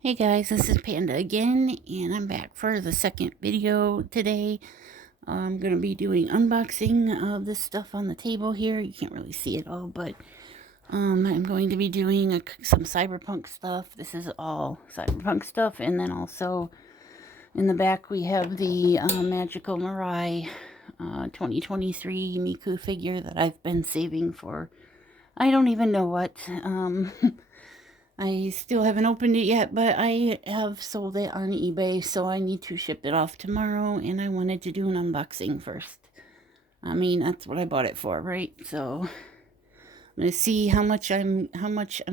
Hey guys, this is Panda again, and I'm back for the second video today. I'm going to be doing unboxing of this stuff on the table here. You can't really see it all, but I'm going to be doing some Cyberpunk stuff. This is all Cyberpunk stuff, and then also in the back we have the Magical Marai 2023 Miku figure that I've been saving for I don't even know what. I still haven't opened it yet, but I have sold it on eBay, so I need to ship it off tomorrow, and I wanted to do an unboxing first. I mean, that's what I bought it for, right? So I'm gonna see how much I'm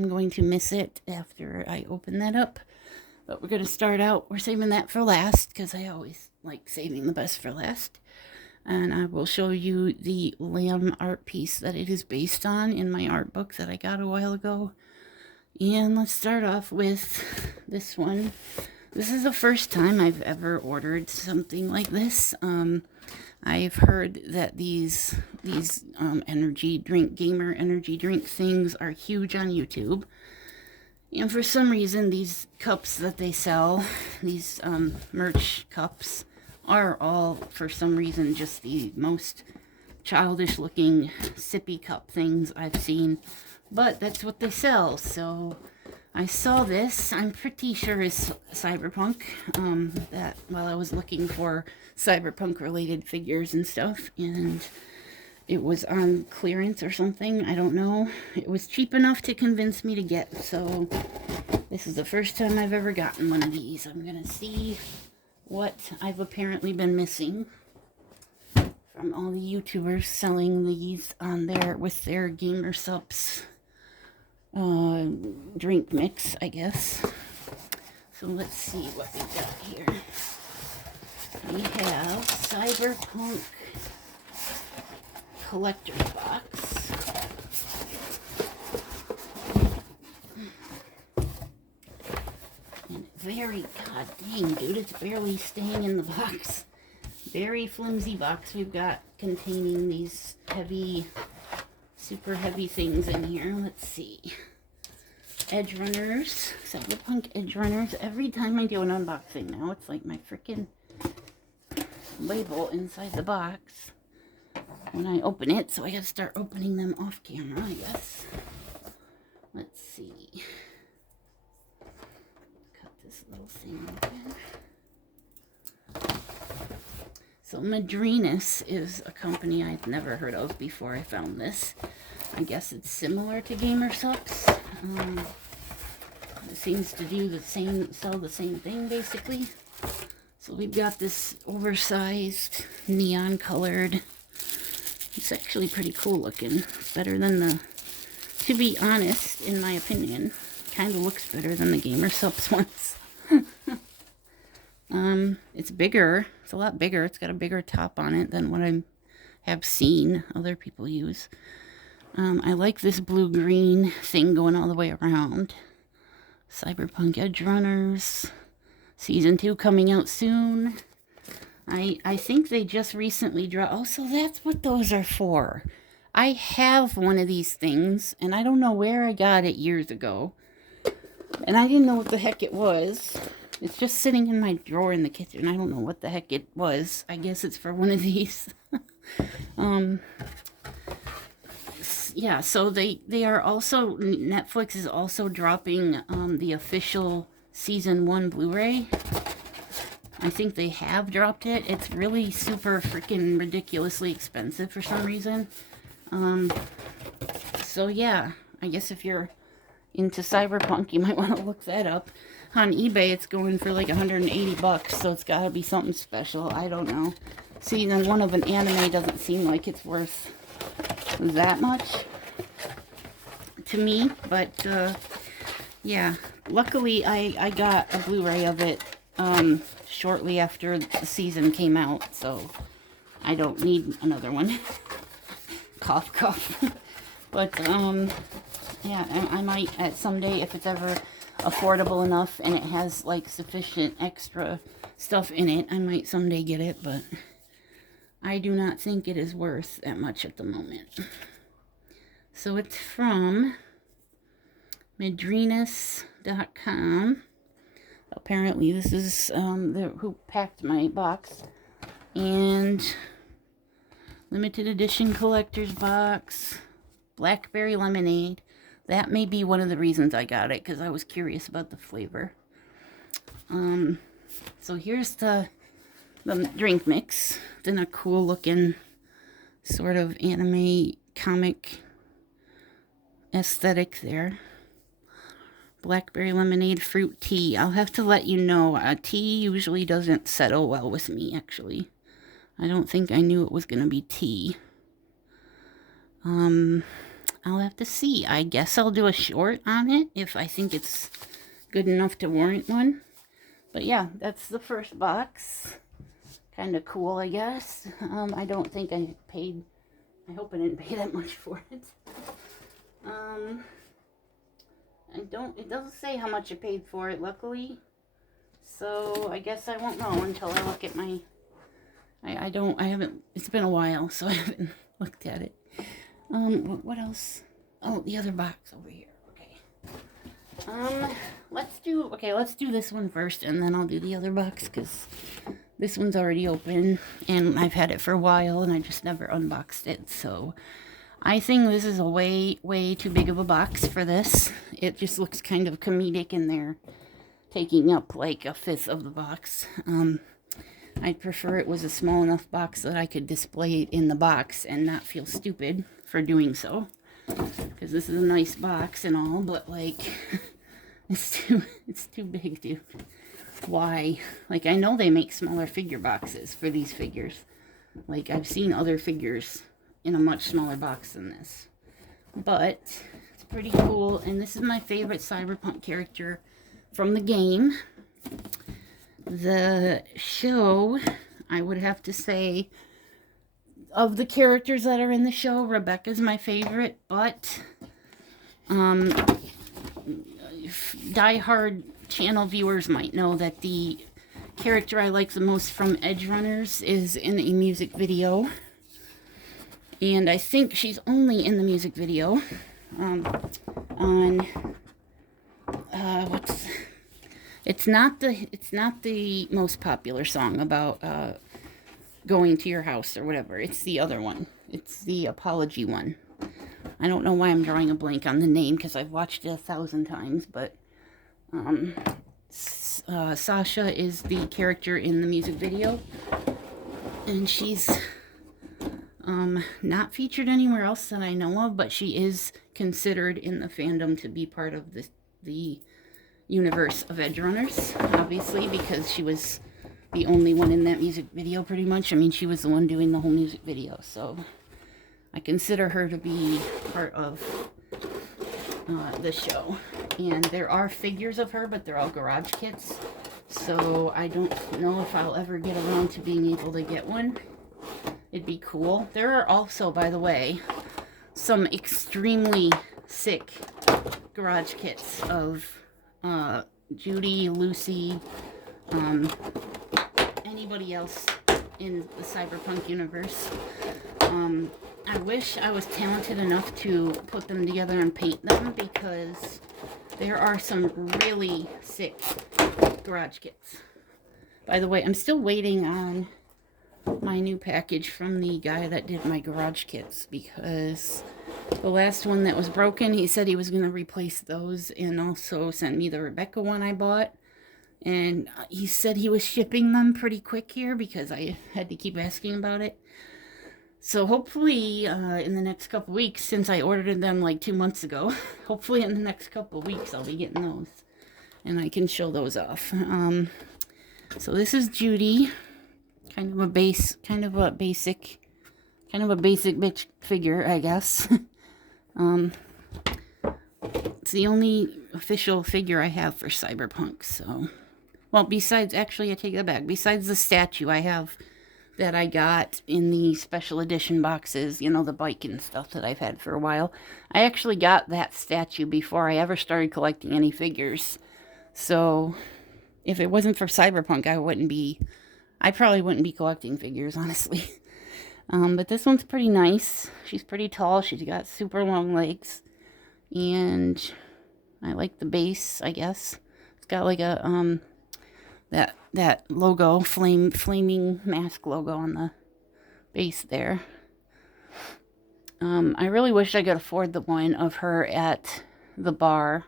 going to miss it after I open that up. But we're gonna start out. We're saving that for last because I always like saving the best for last. And I will show you the lamb art piece that it is based on in my art book that I got a while ago. And let's start off with this one. This is the first time I've ever ordered something like this. I've heard that these energy drink, gamer energy drink things are huge on YouTube. And for some reason, these cups that they sell, these merch cups, are all, for some reason, just the most childish looking sippy cup things I've seen. But that's what they sell, so I saw this. I'm pretty sure it's Cyberpunk, that while I was looking for Cyberpunk related figures and stuff, and it was on clearance or something, I don't know. It was cheap enough to convince me to get, so this is the first time I've ever gotten one of these. I'm gonna see what I've apparently been missing from all the YouTubers selling these on there with their gamer subs drink mix, I guess. So let's see what we got here. We have Cyberpunk collector's box. And very, god dang, dude, it's barely staying in the box. Very flimsy box we've got containing these heavy, super heavy things in here. Let's see. Edgerunners. Cyberpunk Edgerunners. Every time I do an unboxing now, it's like my freaking label inside the box when I open it. So I gotta start opening them off camera, I guess. Let's see. Cut this little thing open. So MADRINAS is a company I've never heard of before I found this. I guess it's similar to Gamer Subs. It seems to do the same, sell the same thing basically. So we've got this oversized, neon colored. It's actually pretty cool looking. It's better than the, to be honest, in my opinion, kind of looks better than the Gamer Subs ones. It's bigger. It's a lot bigger. It's got a bigger top on it than what I have seen other people use. I like this blue-green thing going all the way around. Cyberpunk Edgerunners. Season 2 coming out soon. I think they just recently dropped. Oh, so that's what those are for. I have one of these things, and I don't know where I got it years ago. And I didn't know what the heck it was. It's just sitting in my drawer in the kitchen. I don't know what the heck it was. I guess it's for one of these. Yeah, so they are also, Netflix is also dropping the official season 1 Blu-ray. I think they have dropped it. It's really super freaking ridiculously expensive for some reason. So yeah, I guess if you're into Cyberpunk, you might want to look that up. On eBay, it's going for like 180 bucks, so it's got to be something special. I don't know. Season 1 of an anime doesn't seem like it's worth that much to me, but yeah, luckily I got a Blu-ray of it shortly after the season came out, so I don't need another one. Cough cough. But yeah, I might at someday, if it's ever affordable enough and it has like sufficient extra stuff in it, I might someday get it, but I do not think it is worth that much at the moment. So it's from madrinas.com. Apparently this is who packed my box. And limited edition collector's box. Blackberry lemonade. That may be one of the reasons I got it, because I was curious about the flavor. So here's the drink mix. It's in a cool looking sort of anime comic aesthetic there. Blackberry lemonade fruit tea. I'll have to let you know, tea usually doesn't settle well with me, actually. I don't think I knew it was going to be tea. I'll have to see. I guess I'll do a short on it if I think it's good enough to warrant one. But yeah, that's the first box. Kind of cool, I guess. I don't think I paid... I hope I didn't pay that much for it. It doesn't say how much I paid for it, luckily. So I guess I won't know until I look at my... I haven't... It's been a while, so I haven't looked at it. What else? Oh, the other box over here. Okay. Let's do this one first, and then I'll do the other box, because this one's already open, and I've had it for a while, and I just never unboxed it, so I think this is a way, way too big of a box for this. It just looks kind of comedic in there, taking up like a fifth of the box. I'd prefer it was a small enough box that I could display it in the box and not feel stupid for doing so. Because this is a nice box and all, but like, it's too big, dude. Why? Like, I know they make smaller figure boxes for these figures. Like, I've seen other figures in a much smaller box than this. But it's pretty cool, and this is my favorite Cyberpunk character from the game. The show, I would have to say, of the characters that are in the show, Rebecca's my favorite, but die-hard channel viewers might know that the character I like the most from Edgerunners is in a music video. And I think she's only in the music video it's not the most popular song about going to your house or whatever. It's the other one. It's the apology one. I don't know why I'm drawing a blank on the name, because I've watched it 1,000 times, but Sasha is the character in the music video, and she's not featured anywhere else that I know of, but she is considered in the fandom to be part of the universe of Edgerunners, obviously, because she was the only one in that music video, pretty much. I mean, she was the one doing the whole music video, so I consider her to be part of the show. And there are figures of her, but they're all garage kits, so I don't know if I'll ever get around to being able to get one. It'd be cool. There are also, by the way, some extremely sick garage kits of Judy, Lucy, anybody else in the Cyberpunk universe. I wish I was talented enough to put them together and paint them, because there are some really sick garage kits. By the way, I'm still waiting on my new package from the guy that did my garage kits, because the last one that was broken, he said he was going to replace those, and also sent me the Rebecca one I bought. And he said he was shipping them pretty quick here, because I had to keep asking about it. So hopefully in the next couple weeks, since I ordered them like 2 months ago, hopefully in the next couple weeks I'll be getting those, and I can show those off. So this is Judy, kind of a basic bitch figure, I guess. It's the only official figure I have for Cyberpunk, so... Well, besides, actually, I take that back. Besides the statue I have that I got in the special edition boxes, you know, the bike and stuff that I've had for a while, I actually got that statue before I ever started collecting any figures. So, if it wasn't for Cyberpunk, I probably wouldn't be collecting figures, honestly. But this one's pretty nice. She's pretty tall. She's got super long legs. And I like the base, I guess. It's got like a that logo, flaming mask logo on the base there. I really wish I could afford the one of her at the bar.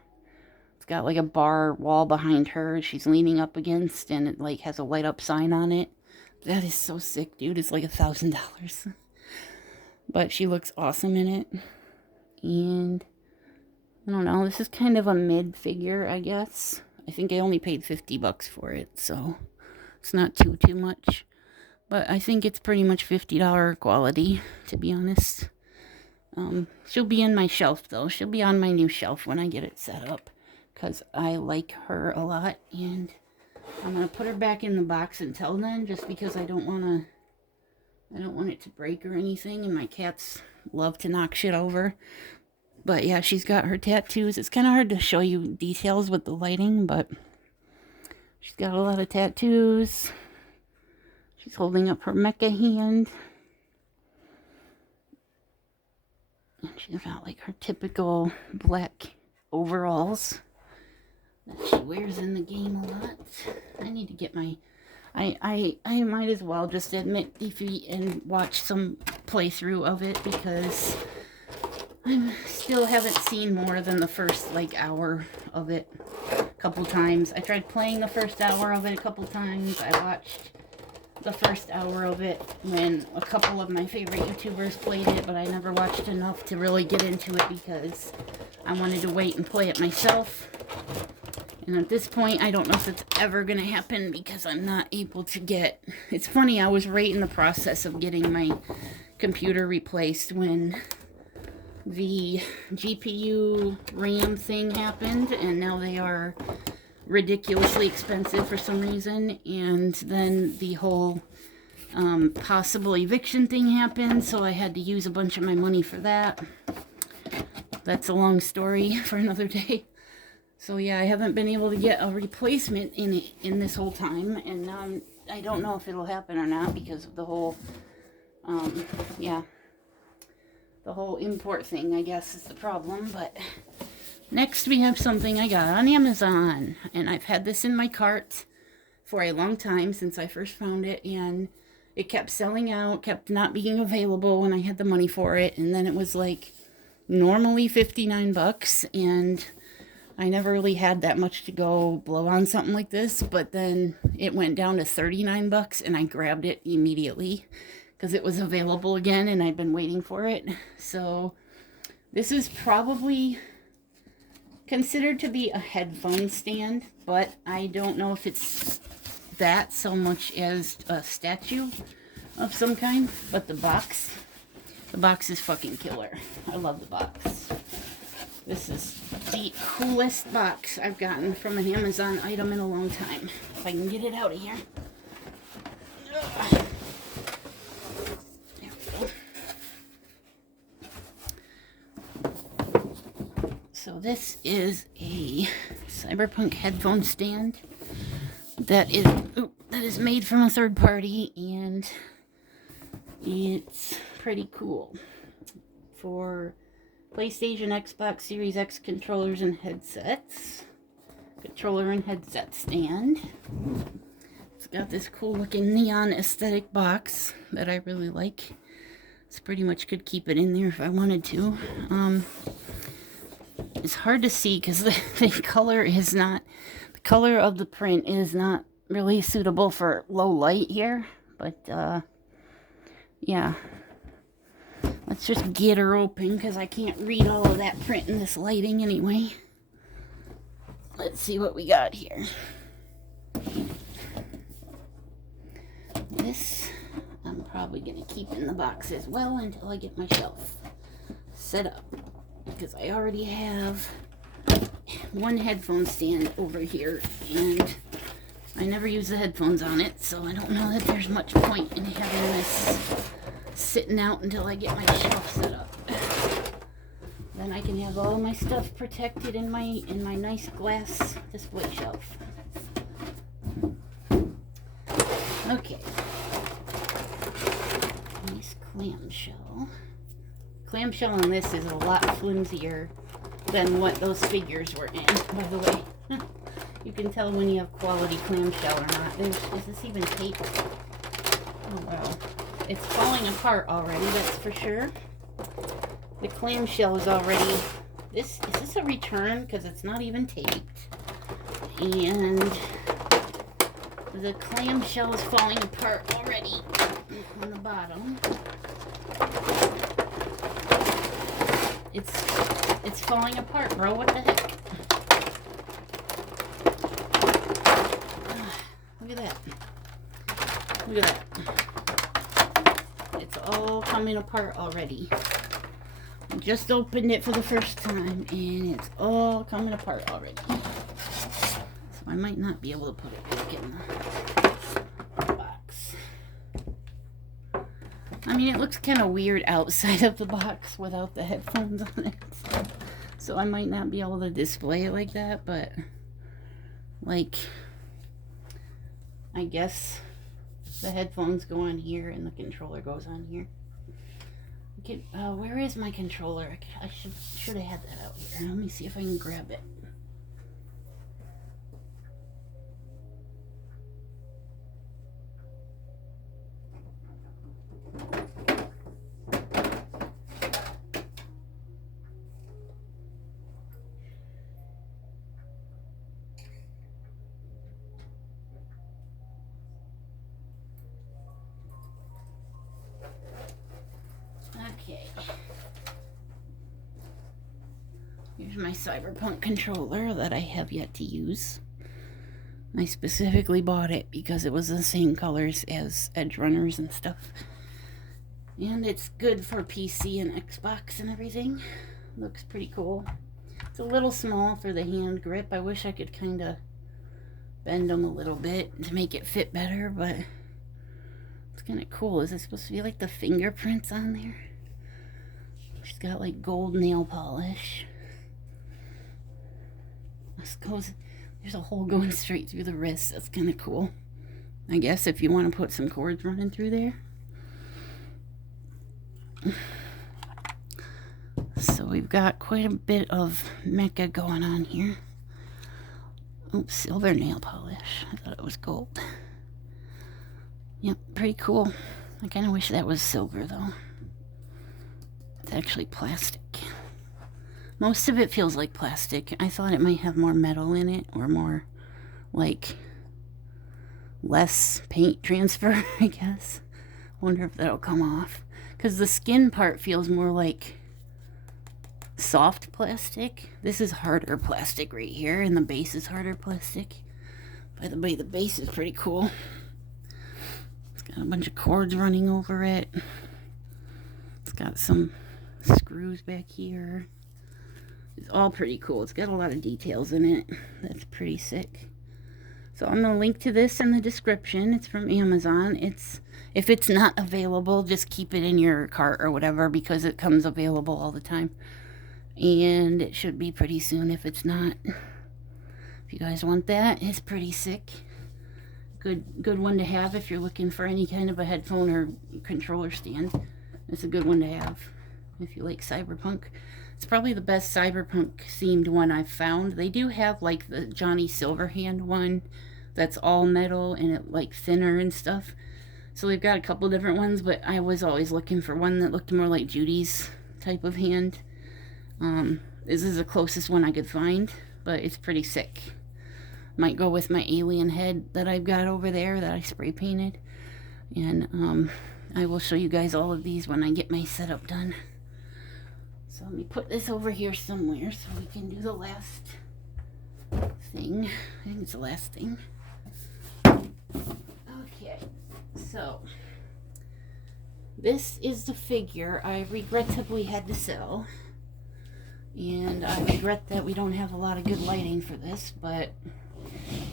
It's got like a bar wall behind her she's leaning up against, and it like has a light up sign on it. That is so sick, dude. It's like $1,000. But she looks awesome in it. And I don't know, this is kind of a mid figure, I guess. I think I only paid $50 for it, so it's not too much. But I think it's pretty much $50 quality, to be honest. She'll be in my shelf, though. She'll be on my new shelf when I get it set up, because I like her a lot, and I'm going to put her back in the box until then, just because I don't want it to break or anything, and my cats love to knock shit over. But yeah, she's got her tattoos. It's kind of hard to show you details with the lighting, but she's got a lot of tattoos. She's holding up her mecha hand. And she's got like her typical black overalls that she wears in the game a lot. I need to get my... I might as well just admit defeat and watch some playthrough of it, because I still haven't seen more than the first like hour of it a couple times. I tried playing the first hour of it a couple times. I watched the first hour of it when a couple of my favorite YouTubers played it, but I never watched enough to really get into it because I wanted to wait and play it myself. And at this point, I don't know if it's ever going to happen because I'm not able to get... It's funny, I was right in the process of getting my computer replaced when the GPU RAM thing happened, and now they are ridiculously expensive for some reason. And then the whole possible eviction thing happened, so I had to use a bunch of my money for that. That's a long story for another day. So yeah, I haven't been able to get a replacement in this whole time, and now I don't know if it'll happen or not because of the whole, the whole import thing, I guess, is the problem. But next we have something I got on Amazon, and I've had this in my cart for a long time since I first found it, and it kept selling out, kept not being available when I had the money for it, and then it was like normally $59, and I never really had that much to go blow on something like this, but then it went down to $39, and I grabbed it immediately because it was available again, and I'd been waiting for it. So this is probably considered to be a headphone stand, but I don't know if it's that so much as a statue of some kind. But the box is fucking killer. I love the box. This is the coolest box I've gotten from an Amazon item in a long time. If I can get it out of here. There we go. So this is a Cyberpunk headphone stand that is made from a third party, and it's pretty cool for PlayStation, Xbox Series X controllers and headsets. Controller and headset stand. It's got this cool looking neon aesthetic box that I really like. It's pretty much could keep it in there if I wanted to. It's hard to see because the color of the print is not really suitable for low light here. But yeah. Let's just get her open because I can't read all of that print in this lighting anyway. Let's see what we got here. This I'm probably going to keep in the box as well until I get my shelf set up, because I already have one headphone stand over here and I never use the headphones on it, so I don't know that there's much point in having this sitting out until I get my shelf set up. Then I can have all my stuff protected in my nice glass display shelf. Okay. Nice clamshell. Clamshell on this is a lot flimsier than what those figures were in, by the way. You can tell when you have quality clamshell or not. Is this even taped? Oh wow. It's falling apart already, that's for sure. The clamshell is already... Is this a return? Because it's not even taped. And the clamshell is falling apart already on the bottom. It's falling apart, bro. What the heck? Look at that. Look at that. It's all coming apart already. I just opened it for the first time and it's all coming apart already. So I might not be able to put it back in the box. I mean, it looks kind of weird outside of the box without the headphones on it. So I might not be able to display it like that, but like, I guess the headphones go on here and the controller goes on here. Okay, where is my controller? I should have had that out here. Let me see if I can grab it. Okay. Here's my Cyberpunk controller that I have yet to use. I specifically bought it because it was the same colors as Edgerunners and stuff. And it's good for PC and Xbox and everything. Looks pretty cool. It's a little small for the hand grip. I wish I could kind of bend them a little bit to make it fit better, but it's kind of cool. Is it supposed to be like the fingerprints on there? She's got like gold nail polish. There's a hole going straight through the wrist. That's kind of cool. I guess if you want to put some cords running through there. So we've got quite a bit of mecha going on here. Oops, silver nail polish. I thought it was gold. Yep, pretty cool. I kind of wish that was silver though. It's actually plastic. Most of it feels like plastic. I thought it might have more metal in it or more like less paint transfer, I guess. Wonder if that'll come off. Because the skin part feels more like soft plastic. This is harder plastic right here, and the base is harder plastic. By the way, the base is pretty cool. It's got a bunch of cords running over it. It's got some screws back here. It's all pretty cool. It's got a lot of details in it. That's pretty sick. So I'm going to link to this in the description. It's from Amazon. If it's not available, just keep it in your cart or whatever, because it comes available all the time. And it should be pretty soon if it's not. If you guys want that, it's pretty sick. Good one to have if you're looking for any kind of a headphone or controller stand. It's a good one to have if you like Cyberpunk. It's probably the best Cyberpunk themed one I've found. They do have like the Johnny Silverhand one that's all metal and it like thinner and stuff. So they've got a couple different ones, but I was always looking for one that looked more like Judy's type of hand. This is the closest one I could find, but it's pretty sick. Might go with my alien head that I've got over there that I spray painted. And I will show you guys all of these when I get my setup done. So let me put this over here somewhere so we can do the last thing. I think it's the last thing. Okay, so this is the figure I regrettably had to sell. And I regret that we don't have a lot of good lighting for this, but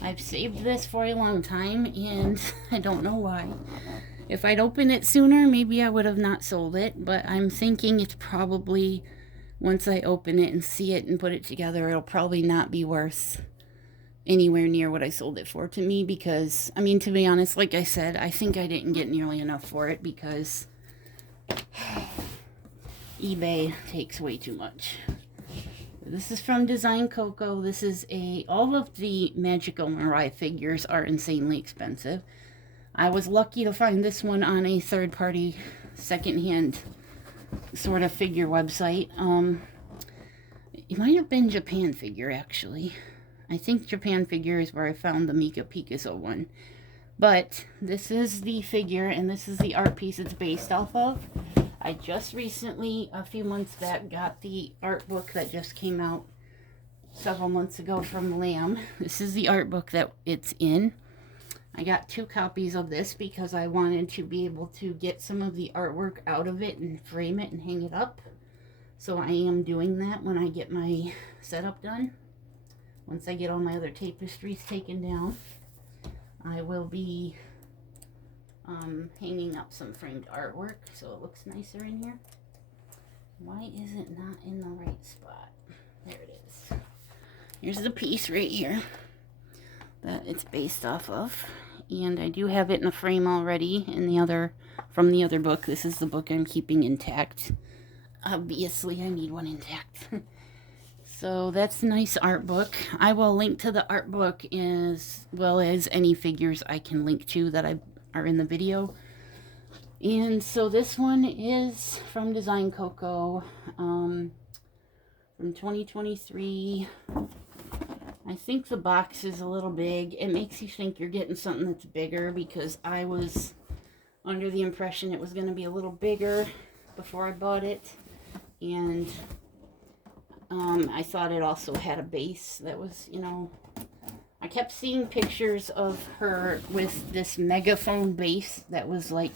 I've saved this for a long time and I don't know why. If I'd opened it sooner, maybe I would have not sold it, but I'm thinking it's probably, once I open it and see it and put it together, it'll probably not be worth anywhere near what I sold it for to me, because, I mean, to be honest, like I said, I think I didn't get nearly enough for it because eBay takes way too much. This is from Design CoCo. This is all of the Magical Marai figures are insanely expensive. I was lucky to find this one on a third-party, secondhand sort of figure website. It might have been Japan Figure, actually. I think Japan Figure is where I found the Mika Picasso one. But this is the figure, and this is the art piece it's based off of. I just recently, a few months back, got the art book that just came out several months ago from Lamb. This is the art book that it's in. I got 2 copies of this because I wanted to be able to get some of the artwork out of it and frame it and hang it up. So I am doing that when I get my setup done. Once I get all my other tapestries taken down, I will be hanging up some framed artwork so it looks nicer in here. Why is it not in the right spot? There it is. Here's the piece right here that it's based off of, and I do have it in a frame already in the other, from the other book. This is the book I'm keeping intact. Obviously I need one intact. So that's a nice art book. I will link to the art book as well as any figures I can link to that are in the video. And so this one is from Design CoCo, from 2023. I think the box is a little big. It makes you think you're getting something that's bigger because I was under the impression it was going to be a little bigger before I bought it. And I thought it also had a base that was, you know, I kept seeing pictures of her with this megaphone base that was like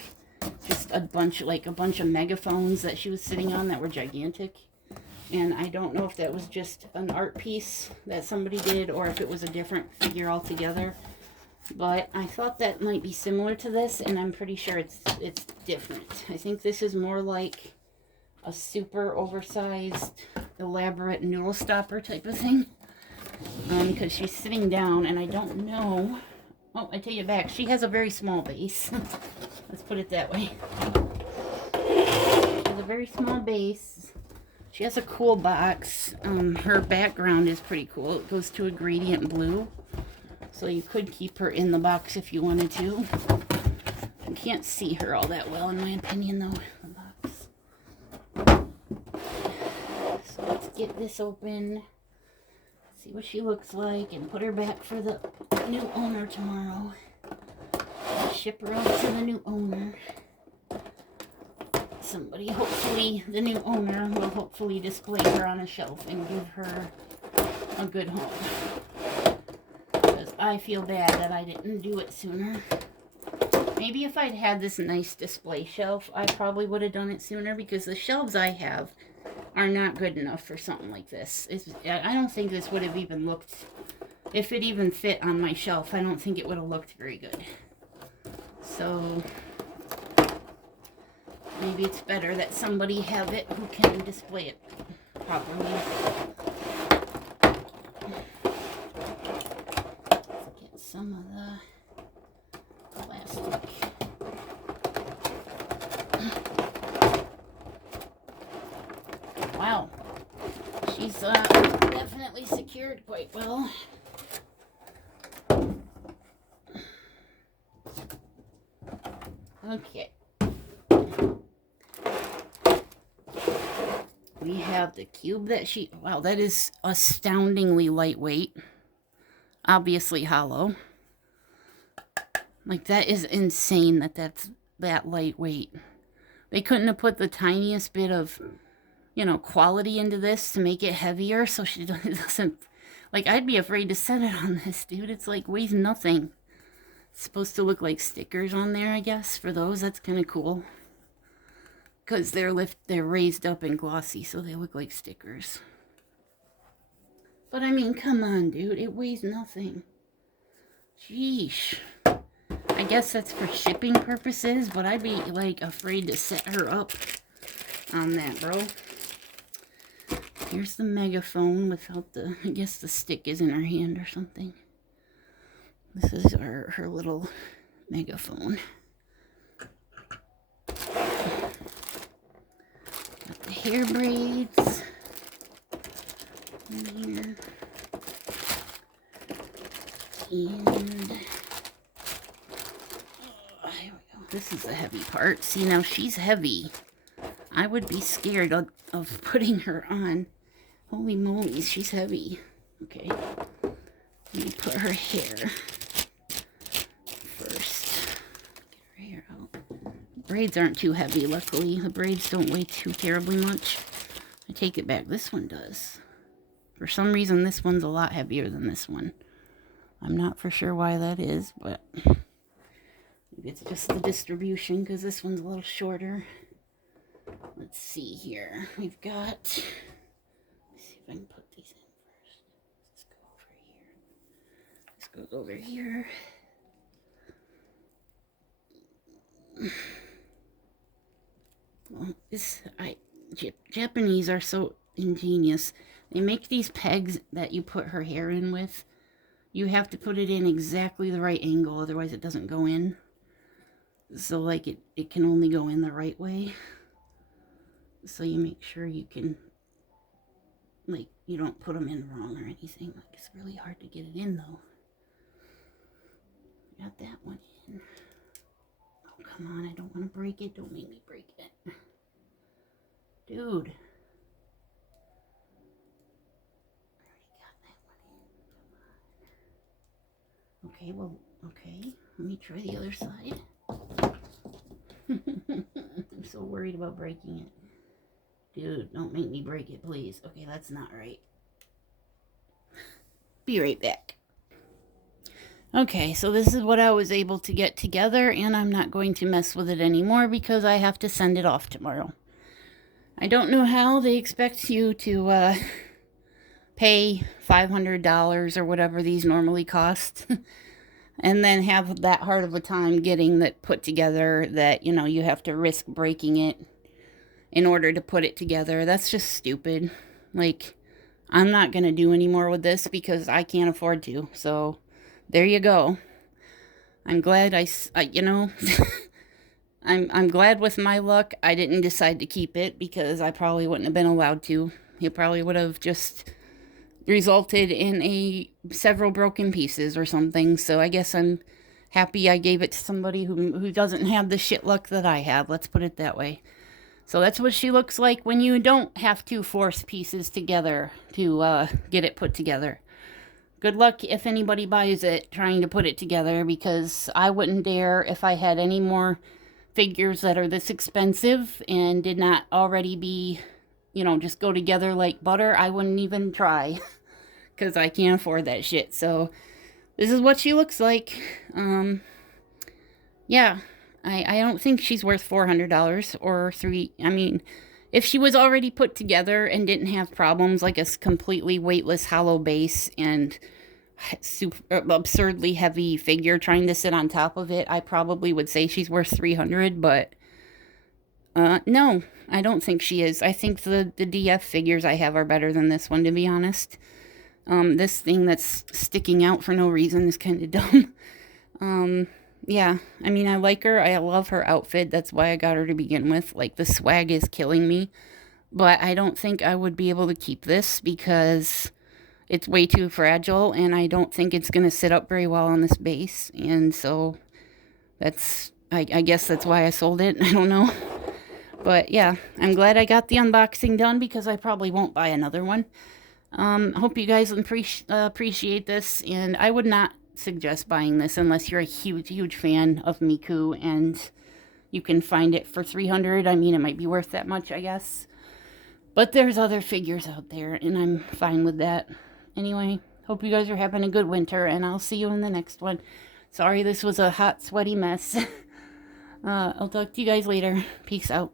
just a bunch of megaphones that she was sitting on that were gigantic. And I don't know if that was just an art piece that somebody did or if it was a different figure altogether. But I thought that might be similar to this, and I'm pretty sure it's different. I think this is more like a super oversized, elaborate noodle stopper type of thing. Because she's sitting down, and I don't know. Oh, I take it back. She has a very small base. Let's put it that way. She has a very small base. She has a cool box. Her background is pretty cool. It goes to a gradient blue. So you could keep her in the box if you wanted to. You can't see her all that well, in my opinion, though. The box. So let's get this open. See what she looks like and put her back for the new owner tomorrow. Ship her out to the new owner. Somebody, hopefully, the new owner will hopefully display her on a shelf and give her a good home. Because I feel bad that I didn't do it sooner. Maybe if I'd had this nice display shelf, I probably would have done it sooner, because the shelves I have are not good enough for something like this. I don't think this would have even looked, if it even fit on my shelf, I don't think it would have looked very good. So maybe it's better that somebody have it who can display it properly. Let's get some of the plastic. Wow, she's definitely secured quite well. Okay. We have the cube that she... Wow, that is astoundingly lightweight. Obviously hollow. Like, that is insane that that's that lightweight. They couldn't have put the tiniest bit of, you know, quality into this to make it heavier so she doesn't... Like, I'd be afraid to set it on this, dude. It's like, weighs nothing. It's supposed to look like stickers on there, I guess, for those. That's kind of cool. Because they're raised up and glossy, so they look like stickers. But I mean, come on, dude. It weighs nothing. Sheesh. I guess that's for shipping purposes, but I'd be, like, afraid to set her up on that, bro. Here's the megaphone without the... I guess the stick is in her hand or something. This is her little megaphone. Got the hair braids. in here. And here we go. This is the heavy part. See, now she's heavy. I would be scared of putting her on. Holy moly, she's heavy. Okay. Let me put her hair first. Get her hair out. Braids aren't too heavy, luckily. The braids don't weigh too terribly much. I take it back. This one does. For some reason, this one's a lot heavier than this one. I'm not for sure why that is, but maybe it's just the distribution because this one's a little shorter. Let's see here. We've got... Let's see if I can put these in first. Let's go over here. This goes over here. Well, Japanese are so ingenious. They make these pegs that you put her hair in with. You have to put it in exactly the right angle, otherwise it doesn't go in. So, like, it can only go in the right way. So you make sure you can, like, you don't put them in wrong or anything. Like, it's really hard to get it in, though. Got that one in. Oh, come on, I don't want to break it. Don't make me break it. Dude. Okay, well, okay. Let me try the other side. I'm so worried about breaking it. Dude, don't make me break it, please. Okay, that's not right. Be right back. Okay, so this is what I was able to get together, and I'm not going to mess with it anymore because I have to send it off tomorrow. I don't know how they expect you to pay $500 or whatever these normally cost and then have that hard of a time getting that put together that, you know, you have to risk breaking it in order to put it together. That's just stupid. Like, I'm not going to do any more with this because I can't afford to. So, there you go. I'm glad you know, I'm glad with my luck I didn't decide to keep it because I probably wouldn't have been allowed to. It probably would have just resulted in several broken pieces or something. So I guess I'm happy I gave it to somebody who doesn't have the shit luck that I have. Let's put it that way. So that's what she looks like when you don't have to force pieces together to get it put together. Good luck if anybody buys it trying to put it together, because I wouldn't dare if I had any more figures that are this expensive and did not already be, you know, just go together like butter. I wouldn't even try because I can't afford that shit. So this is what she looks like. Yeah, I don't think she's worth $400 or I mean, if she was already put together and didn't have problems like a completely weightless hollow base and super absurdly heavy figure trying to sit on top of it, I probably would say she's worth $300, but no, I don't think she is. I think the DF figures I have are better than this one, to be honest. This thing that's sticking out for no reason is kind of dumb. Yeah, I mean, I like her. I love her outfit. That's why I got her to begin with. Like, the swag is killing me. But I don't think I would be able to keep this because it's way too fragile, and I don't think it's going to sit up very well on this base. And so that's, I guess that's why I sold it. I don't know. But yeah, I'm glad I got the unboxing done because I probably won't buy another one. Hope you guys appreciate this, and I would not suggest buying this unless you're a huge fan of Miku and you can find it for $300. I mean, it might be worth that much, I guess. But there's other figures out there, and I'm fine with that. Anyway, hope you guys are having a good winter, and I'll see you in the next one. Sorry this was a hot, sweaty mess. I'll talk to you guys later. Peace out.